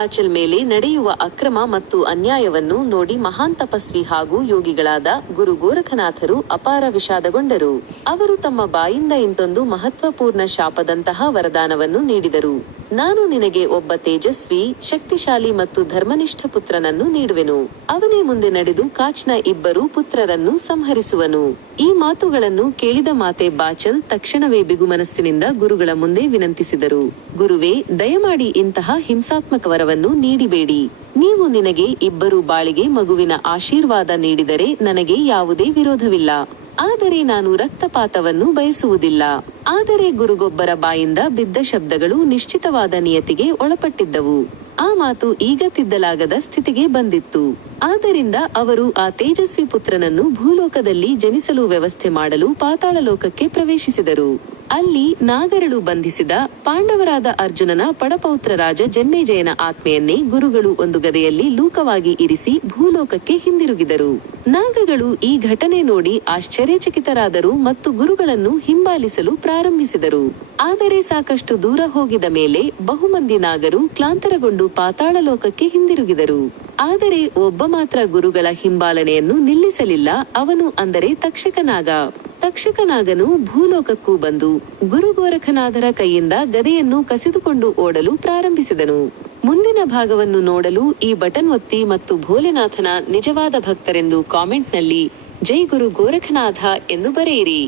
ಹಿಮಾಚಲ್ ಮೇಲೆ ನಡೆಯುವ ಅಕ್ರಮ ಮತ್ತು ಅನ್ಯಾಯವನ್ನು ನೋಡಿ ಮಹಾನ್ ತಪಸ್ವಿ ಹಾಗೂ ಯೋಗಿಗಳಾದ ಗುರು ಗೋರಖನಾಥರು ಅಪಾರ ವಿಷಾದಗೊಂಡರು. ಅವರು ತಮ್ಮ ಬಾಯಿಂದ ಇಂತೊಂದು ಮಹತ್ವಪೂರ್ಣ ಶಾಪದಂತಹ ವರದಾನವನ್ನು ನೀಡಿದರು. ನಾನು ನಿನಗೆ ಒಬ್ಬ ತೇಜಸ್ವಿ, ಶಕ್ತಿಶಾಲಿ ಮತ್ತು ಧರ್ಮನಿಷ್ಠ ಪುತ್ರನನ್ನು ನೀಡುವೆನು. ಅವನೇ ಮುಂದೆ ನಡೆದು ಕಾಚ್ನ ಇಬ್ಬರು ಪುತ್ರರನ್ನು ಸಂಹರಿಸುವನು. ಈ ಮಾತುಗಳನ್ನು ಕೇಳಿದ ಮಾತೆ ಬಾಚಲ್ ತಕ್ಷಣವೇ ಬಿಗುಮನಸ್ಸಿನಿಂದ ಗುರುಗಳ ಮುಂದೆ ವಿನಂತಿಸಿದರು. ಗುರುವೇ, ದಯಮಾಡಿ ಇಂತಹ ಹಿಂಸಾತ್ಮಕ ವರವನ್ನು ನೀಡಿಬೇಡಿ. ನೀವು ನಿನಗೆ ಇಬ್ಬರು ಬಾಳಿಗೆ ಮಗುವಿನ ಆಶೀರ್ವಾದ ನೀಡಿದರೆ ನನಗೆ ಯಾವುದೇ ವಿರೋಧವಿಲ್ಲ. ಆದರೆ ನಾನು ರಕ್ತಪಾತವನ್ನು ಬಯಸುವುದಿಲ್ಲ. ಆದರೆ ಗುರುಗೊಬ್ಬರ ಬಾಯಿಂದ ಬಿದ್ದ ಶಬ್ದಗಳು ನಿಶ್ಚಿತವಾದ ನಿಯತಿಗೆ ಒಳಪಟ್ಟಿದ್ದವು. ಆ ಮಾತು ಈಗ ತಿದ್ದಲಾಗದ ಸ್ಥಿತಿಗೆ ಬಂದಿತ್ತು. ಆದ್ದರಿಂದ ಅವರು ಆ ತೇಜಸ್ವಿ ಪುತ್ರನನ್ನು ಭೂಲೋಕದಲ್ಲಿ ಜನಿಸಲು ವ್ಯವಸ್ಥೆ ಮಾಡಲು ಪಾತಾಳ ಲೋಕಕ್ಕೆ ಪ್ರವೇಶಿಸಿದರು. ಅಲ್ಲಿ ನಾಗರಳು ಬಂಧಿಸಿದ ಪಾಂಡವರಾದ ಅರ್ಜುನನ ಪಡಪೌತ್ರರಾಜ ಜನ್ಮೇಜಯನ ಆತ್ಮೆಯನ್ನೇ ಗುರುಗಳು ಒಂದು ಗದೆಯಲ್ಲಿ ಲೂಕವಾಗಿ ಇರಿಸಿ ಭೂಲೋಕಕ್ಕೆ ಹಿಂದಿರುಗಿದರು. ನಾಗಗಳು ಈ ಘಟನೆ ನೋಡಿ ಆಶ್ಚರ್ಯಚಕಿತರಾದರು ಮತ್ತು ಗುರುಗಳನ್ನು ಹಿಂಬಾಲಿಸಲು ಪ್ರಾರಂಭಿಸಿದರು. ಆದರೆ ಸಾಕಷ್ಟು ದೂರ ಹೋಗಿದ ಮೇಲೆ ಬಹುಮಂದಿ ನಾಗರು ಕ್ಲಾಂತರಗೊಂಡು ಪಾತಾಳ ಲೋಕಕ್ಕೆ ಹಿಂದಿರುಗಿದರು. ಆದರೆ ಒಬ್ಬ ಮಾತ್ರ ಗುರುಗಳ ಹಿಂಬಾಲನೆಯನ್ನು ನಿಲ್ಲಿಸಲಿಲ್ಲ, ಅವನು ಅಂದರೆ ತಕ್ಷಕನಾಗ. ತಕ್ಷಕನಾಗನು ಭೂಲೋಕಕ್ಕೂ ಬಂದು ಗುರು ಗೋರಖನಾಥರ ಕೈಯಿಂದ ಗದೆಯನ್ನು ಕಸಿದುಕೊಂಡು ಓಡಲು ಪ್ರಾರಂಭಿಸಿದನು. ಮುಂದಿನ ಭಾಗವನ್ನು ನೋಡಲು ಈ ಬಟನ್ ಒತ್ತಿ ಮತ್ತು ಭೋಲೆನಾಥನ ನಿಜವಾದ ಭಕ್ತರೆಂದು ಕಾಮೆಂಟ್ನಲ್ಲಿ ಜೈ ಗುರು ಗೋರಖನಾಥ ಎಂದು ಬರೆಯಿರಿ.